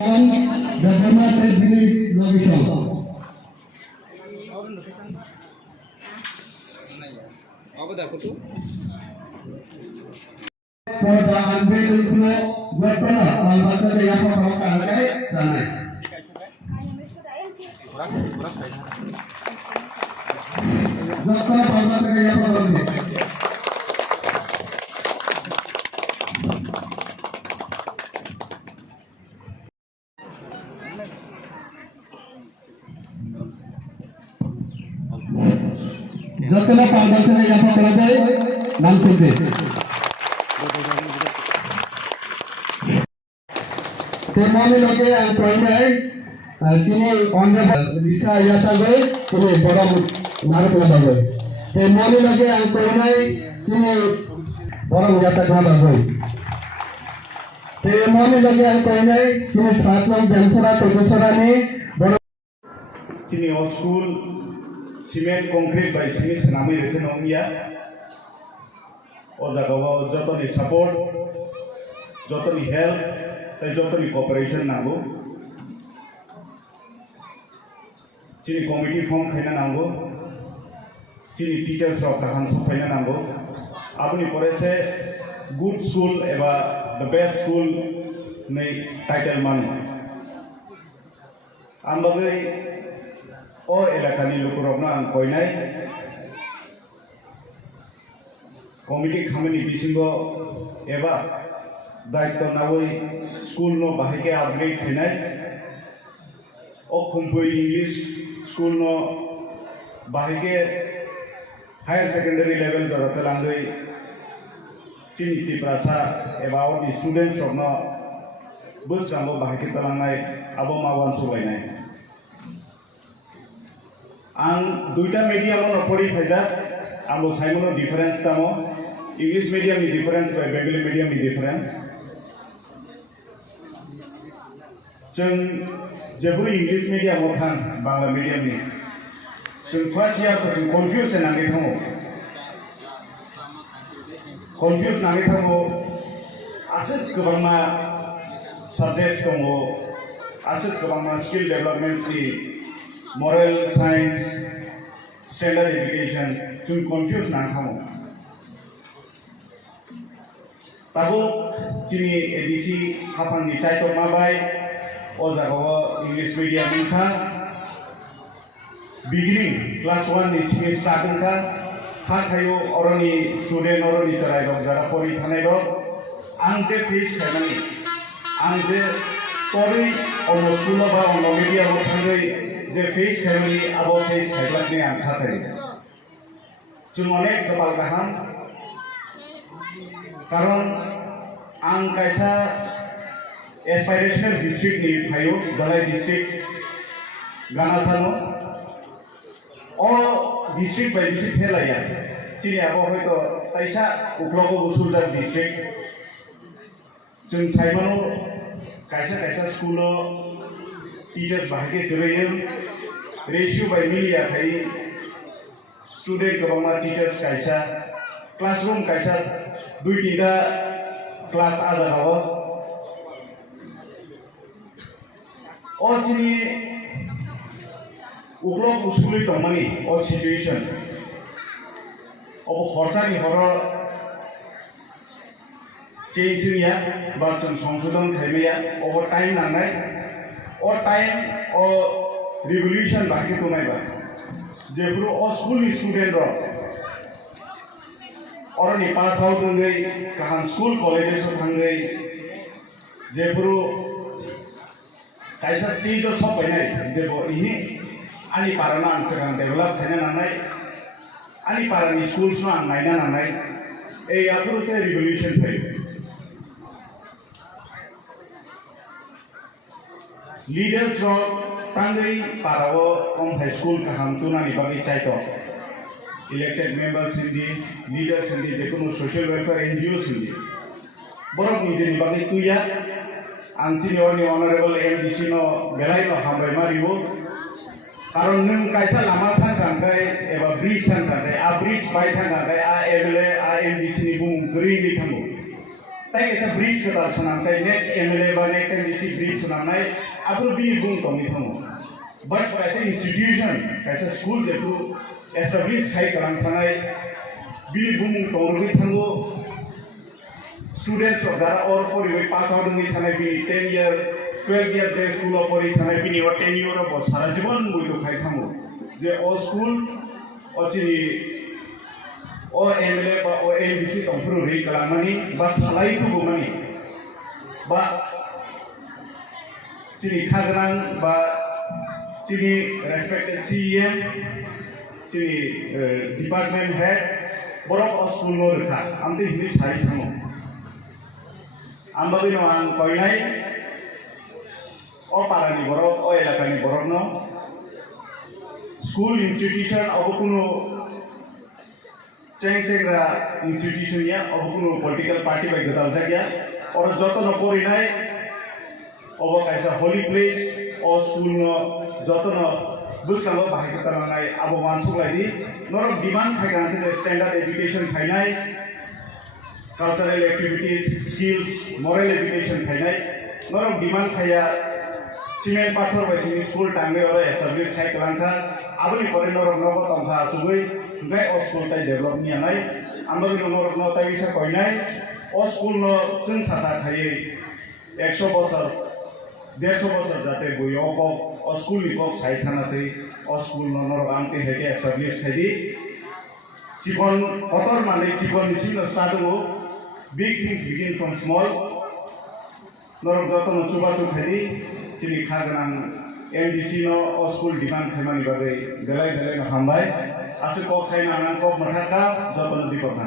Debbarma Tedbini Logisong. For the unveiled flow, Gwatana, Albata Yapa Hangkar, Sanai. Gwatana, Albata Yapa Hangkar. Jotna Paldansana Yapa Hangkar, Namsinte. Temani loke ang primary Tini Unakoti Risa yata goy Tini Borom Naruya Ong. Temani loke ang primary Tini Borom yata goy. Temani loke ang primary Tini Satlam Jamsara Professorani Borom Tini School cement concrete by Sini Sunam Rwkha O jagawa jotoni support jotoni help jotoni cooperation nango Chini committee form khaina nango Chini teachers rok kaham khaina nango abuni pore se good school eba the best school nei title man ambagai o elakani lukurokna ang koinai committee khamani bisingo eba daitto nawai school no bahike upgrade khinai o Khumpui English school no bahike higher secondary level jora telangai Chini Tiprasa eba o students rokno bus rango bahike telangai abo mawan sulainai ang duita medium no pori phaja amo saimono difference tamo English medium ni difference by Bengali medium ni difference Jeng jebru English medium othang Bangla medium ni jeng first year ko jeng confuse nangi thango confuse nangi thango asit gobangma subjects kongo asit gobangma skill development si moral science standard education jeng confuse nang thango Tabo Chini MDC Hapang ni Chaito Mabai O jagawa English medium nikha beginning class 1 ni sini starting ka thayo oroni student oroni charai rok jara pori thanai rok ang je face khaimani ang je pori ono school ba ono media ro thangai je face khaimani abo face khailak ni ang thatai chumone kapal kaham karon ang kaisa aspirational district ni Phiyok Balai district Ganasano o district by district helaya chini abo hoito taisa uklogo usuljar district jeng saimano kaisa school teachers bahage durayem ratio by milia thai student gobama teachers kaisa classroom kaisa dui tinta class aja hawa o chini uklok usuli tongmani o situation obo khorchani horo change ya barchon সংশোধন khaimaya over time nangnai o time o revolution baki tumaiba jebru o school student ro oroni pass out ngai kaham school colleges thangai jebru kaisa stage o sob bainai jebo ini ani parana angsekan develop khena nanai ani parani schools no angnaina nanai ei apuru se revolution thai leaders ro tangai parao om high school kaham tunani bagi chaito elected members in the leaders in the jekono social welfare NGOs in the borok nijeni bagi tuya angchini oni honorable MDC no belai no hambai maribo karon nung kaisa lama sangkai eba bridge sangkai a bridge bai thangkai a MLA a MDC ni bung gri ni thango tai kaisa bridge ka dar sunam tai next MLA ba next MDC bridge sunam nai abro bini bung tomi thango but kaisa institution kaisa school jetu establish khai kalang thanai bini bung tongri thango students of dara or pori pass out ngi thanai bini 10 year 12 year de school of pori thanai bini or 10 year of sara jibon muido khai thango je o school ochini o MLA ba o MDC tongpru rei kalamani ba salai tu gumani ba chini khagran ba chini respected CEM chini department head borok o school no rwkha amte hini sari thango ambabi no ang koinai o parani borok o elakani borok no school institution obokuno chengra institution ya obokuno political party by gadal jagya or joto no porinai obo kaisa holy place o school no joto no buskango bahai katanai abo mansuk lagi norok demand khaigan the standard education khainai cultural activities skills moral education khainai norok demand khaya cement pathor by school tangai ora establish khai kalangkha aboni pore norok nogo tongkha sugui ngai o school tai develop ni anai ambabi norok no tai sa koinai o school no chung sasa khai 100 বছর 150 বছর যাতে বইও কো o school ni kok sai thanate o school no norok amte heke establish khai জীবন কতর মানে জীবন নিছিল start ho big things begin from small norok joto no chuba chu khai chini khagran MDC no o school demand khaimani bagai belai no hambai ase kok sai na kok mathaka joto no dikotha